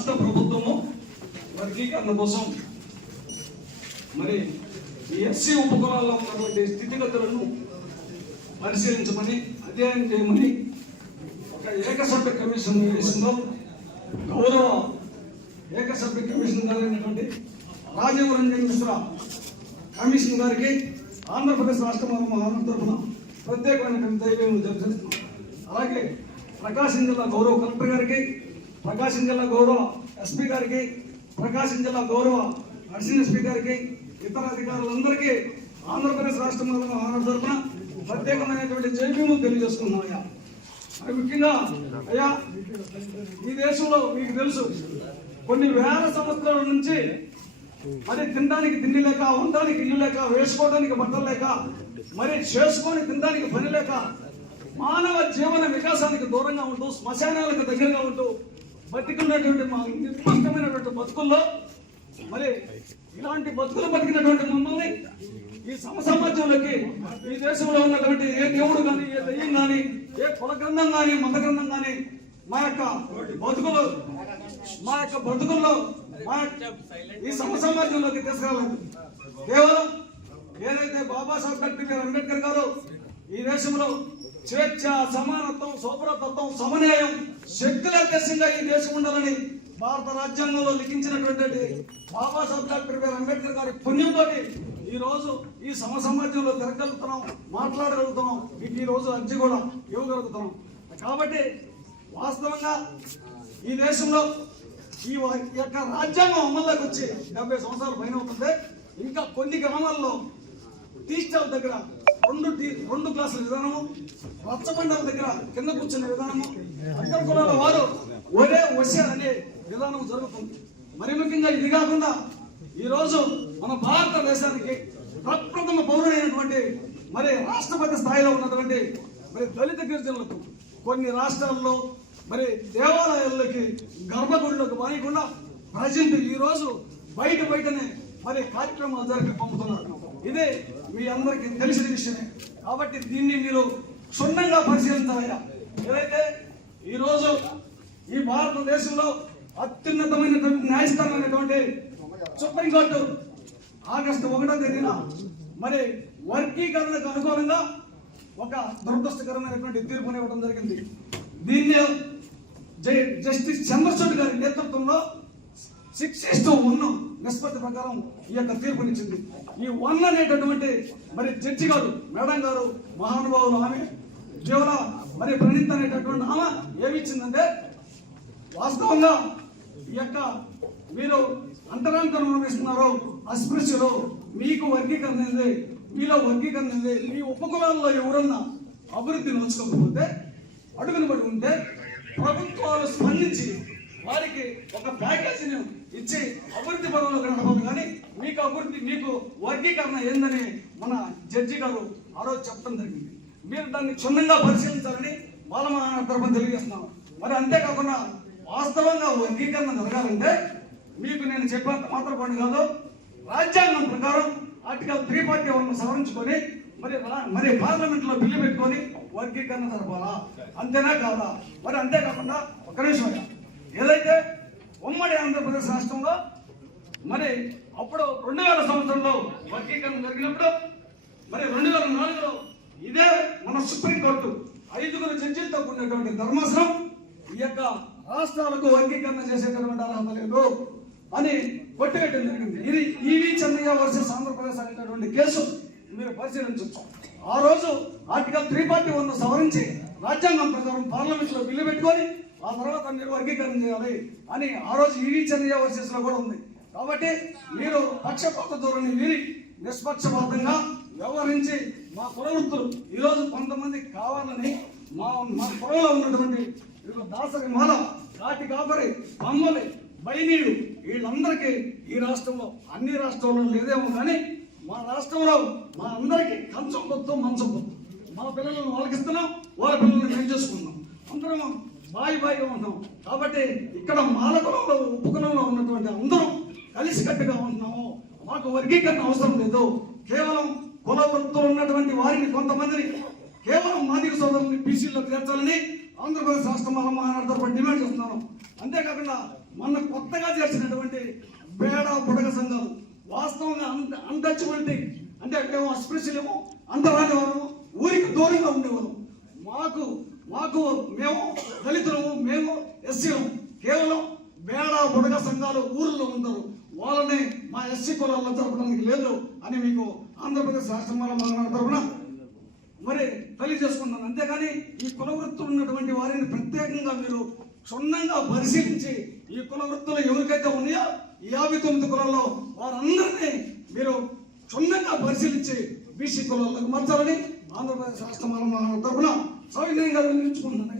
రాష్ట్ర ప్రభుత్వము వర్గీకరణ కోసం మరి ఈ ఎస్సీ ఉపకులాల్లో ఉన్నటువంటి స్థితిగతులను పరిశీలించమని అధ్యయనం చేయమని ఒక ఏకసభ్య కమిషన్ వేసిందో గౌరవ ఏకసభ్య కమిషన్ గారైనటువంటి రాజీవ్ రంజన్ మిశ్రా కమిషన్ గారికి ఆంధ్రప్రదేశ్ రాష్ట్ర మహారాష్ట్ర తరఫున ప్రత్యేకమైన ధైర్యం జరుపుతున్నాం. అలాగే ప్రకాశం జిల్లా గౌరవ కలెక్టర్ గారికి, ప్రకాశం జిల్లా గౌరవ ఎస్పీ గారికి, ప్రకాశం జిల్లా గౌరవ అడిషనల్ ఎస్పీ గారికి, ఇతర అధికారులందరికీ ఆంధ్రప్రదేశ్ రాష్ట్ర మహారాష్ట్ర తరఫున ప్రత్యేకమైనటువంటి జైభీము తెలియజేస్తున్నాం. అయ్యా మరి ముఖ్యంగా అయ్యా ఈ దేశంలో మీకు తెలుసు కొన్ని వేల సంవత్సరాల నుంచి మరి తినడానికి తిండి లేక, ఉండడానికి ఇల్లు లేక, వేసుకోవడానికి బట్టలు లేక, మరి చేసుకొని తినడానికి పని లేక, మానవ జీవన వికాసానికి దూరంగా ఉంటూ శ్మశానాలకు దగ్గరగా ఉంటూ బతికున్నటువంటి మా నిర్మాణమైనటువంటి బతుకుల్లో మరి ఇలాంటి బతుకులు బతికినటువంటి మమ్మల్ని ఈ సమసమాజంలోకి ఈ దేశంలో ఉన్నటువంటి ఏ దేవుడు కానీ, ఏ దయ్యం కానీ, ఏ కుల గ్రంథం కానీ, మత గ్రంథం కానీ మా యొక్క బ్రతుకుల్లో ఈ సమసమాజంలోకి తీసుకురాలేదు. కేవలం ఏదైతే బాబాసాహెబ్ డాక్టర్ అంబేద్కర్ గారు ఈ దేశంలో స్వేచ్ఛ, సమానత్వం, సౌభ్రతత్వం, సమన్యాయం, శక్తుల దేశంగా ఈ దేశం ఉండాలని భారత రాజ్యాంగంలో లిఖించినటువంటి బాబాసాహెబ్ డాక్టర్ అంబేద్కర్ గారి పుణ్యంతో ఈ రోజు ఈ సమసమాజంలో తిరగలుగుతున్నాం, మాట్లాడగలుగుతున్నాం, మీకు ఈ రోజు అర్జీ కూడా ఇవ్వగలుగుతున్నాం. కాబట్టి వాస్తవంగా ఈ దేశంలో ఈ యొక్క రాజ్యాంగం అమల్లోకి వచ్చి 70 సంవత్సరాల పైన అవుతుంది. ఇంకా కొన్ని గ్రామాల్లో టీ స్టాల్ దగ్గర రెండు గ్లాసుల విధానము, రచ్చబండల దగ్గర కింద కూర్చునే విధానము, అగ్ర కులాల వారు ఒరే వసే అనే విధానం జరుగుతుంది. మరి ముఖ్యంగా ఇది కాకుండా ఈరోజు మన భారతదేశానికి ప్రప్రథమ పౌరుడైనటువంటి మరి రాష్ట్రపతి స్థాయిలో ఉన్నటువంటి మరి దళిత గిరిజనులకు కొన్ని రాష్ట్రాల్లో మరి దేవాలయాల్లోకి, గర్భగుడిలోకి మానకుండా ప్రజెంట్ ఈరోజు బయటనే మరి కార్యక్రమాలు జరిపి పంపుతున్నారు. ఇదే మీ అందరికీ తెలిసిన విషయమే. కాబట్టి దీన్ని మీరు క్షుణ్ణంగా పరిశీలించాలయ్యా. ఏదైతే ఈరోజు ఈ భారతదేశంలో అత్యున్నతమైనటువంటి న్యాయస్థానమైనటువంటి సుప్రీంకోర్టు ఆగస్టు 1వ తేదీన మరి వర్గీకరణకు అనుకూలంగా ఒక దురదృష్టకరమైనటువంటి తీర్పునివ్వడం జరిగింది. దీన్ని జస్టిస్ చంద్రచూడ్ గారి నేతృత్వంలో 6:1 నిష్పత్తి ప్రకారం ఈ యొక్క తీర్పునిచ్చింది. ఈ 1 అనేటటువంటి మరి జడ్జి గారు, మేడం గారు, మహానుభావులు, ఆమె జీవన మరి ప్రణీత్ అనేటటువంటి ఆమె ఏమిచ్చిందంటే, వాస్తవంగా ఈ యొక్క మీరు అంతరాంతరం అనుభవిస్తున్నారు, అస్పృశ్యులు, మీకు వర్గీకరణ ఉంది, మీలో వర్గీకరణ ఉంది, మీ ఉపకులాల్లో ఎవరన్నా అభివృద్ధి నోచుకోకపోతే, అడుగును పడి ఉంటే ప్రభుత్వాలు స్పందించి వారికి ఒక ప్యాకేజీని ఇచ్చి అభివృద్ధి పదంలో నడపదు. కానీ మీకు వర్గీకరణ ఏందని మన జడ్జి గారు ఆ రోజు చెప్పడం జరిగింది. మీరు దాన్ని క్షుణ్ణంగా పరిశీలించాలని బాలమహారాష్ట్ర తరఫున తెలియజేస్తున్నాను. మరి అంతేకాకుండా వాస్తవంగా వర్గీకరణ జరగాలంటే మీకు నేను చెప్పేంత మాత్రం పని కాదు, రాజ్యాంగం ప్రకారం ఆర్టికల్ 341 సవరించుకొని మరి పార్లమెంట్ లో బిల్లు పెట్టుకొని వర్గీకరణ జరపాలా, అంతేనా కాదా? మరి అంతేకాకుండా ఒక నిమిషం, ఏదైతే ఉమ్మడి ఆంధ్రప్రదేశ్ రాష్ట్రంలో మరి అప్పుడు 2000 సంవత్సరంలో వర్గీకరణ జరిగినప్పుడు మరి 2004లో ఇదే మన సుప్రీంకోర్టు 5 జడ్జిలతో కూడినటువంటి ధర్మాసనం ఈ యొక్క రాష్ట్రాలకు వర్గీకరణ చేసేటటువంటి అర్హత లేదు అని కొట్టివేయడం జరిగింది. ఇది ఈవి చెన్నయ్య వర్సెస్ ఆంధ్రప్రదేశ్ అనేటటువంటి కేసు మీరు పరిశీలించవచ్చు. ఆ రోజు ఆర్టికల్ 341 సవరించి రాజ్యాంగం ప్రకారం పార్లమెంట్ లో బిల్లు పెట్టుకొని ఆ తర్వాత మీరు వర్గీకరణ చేయాలి అని ఆ రోజు ఈవి చెన్నయ్య వర్సెస్ లో కూడా ఉంది. కాబట్టి మీరు పక్షపాత ధోరణి మీరి నిష్పక్షపాతంగా వ్యవహరించి మా కులవృత్తులు ఈరోజు కొంతమంది కావాలని మా కులంలో ఉన్నటువంటి దాసరి మాల, కాటి కాపరి, బొమ్మలి, బైనీడు వీళ్ళందరికీ ఈ రాష్ట్రంలో అన్ని రాష్ట్రాల్లో లేదేమో కానీ మా రాష్ట్రంలో మా అందరికీ కంచం పొత్తు, మంచం పొత్తు, మా పిల్లలను వాళ్ళకిస్తున్నాం, వాళ్ళ పిల్లల్ని మేము చేసుకున్నాం, అందరం బాయిగా ఉన్నాం. కాబట్టి ఇక్కడ మాలకులంలో ఉపకులంలో ఉన్నటువంటి అందరూ కలిసికట్టుగా ఉంటున్నాము. మాకు వర్గీకరణ అవసరం లేదు. కేవలం కుల వృత్తులు ఉన్నటువంటి వారిని కొంతమందిని కేవలం మాదిగ సోదరుల్ని బీసీలో చేర్చాలని ఆంధ్రప్రదేశ్ రాష్ట్ర మహానాడు తరఫున డిమాండ్ చేస్తున్నాను. అంతేకాకుండా మొన్న కొత్తగా చేసినటువంటి పేడ బుడగ సంఘాలు వాస్తవంగా అన్టచబిలిటీ అంటే మేము అస్పృశ్యులేమో అంతరాని వారు ఊరికి దూరంగా ఉండేవారు. మాకు మేము దళితులము, మేము ఎస్సీలము, కేవలం బేడ బుడగ సంఘాలు ఊర్లో ఉంటారు, వాళ్ళని మా ఎస్సీ కులాల్లో జరపడానికి లేదు అని మీకు ఆంధ్రప్రదేశ్ రాష్ట్ర మాల తరఫున మరి తెలియజేసుకుంటున్నాను. అంతేగాని ఈ కుల వృత్తులు ఉన్నటువంటి వారిని ప్రత్యేకంగా మీరు క్షుణ్ణంగా పరిశీలించి ఈ కుల వృత్తులు ఎవరికైతే ఉన్నాయో ఈ 59 కులాల్లో వారందరినీ మీరు క్షుణ్ణంగా పరిశీలించి బీసీ కులాలకు మార్చాలని ఆంధ్రప్రదేశ్ రాష్ట్ర మాల తరఫున సవినయంగా వినియోగించుకుంటున్నాను.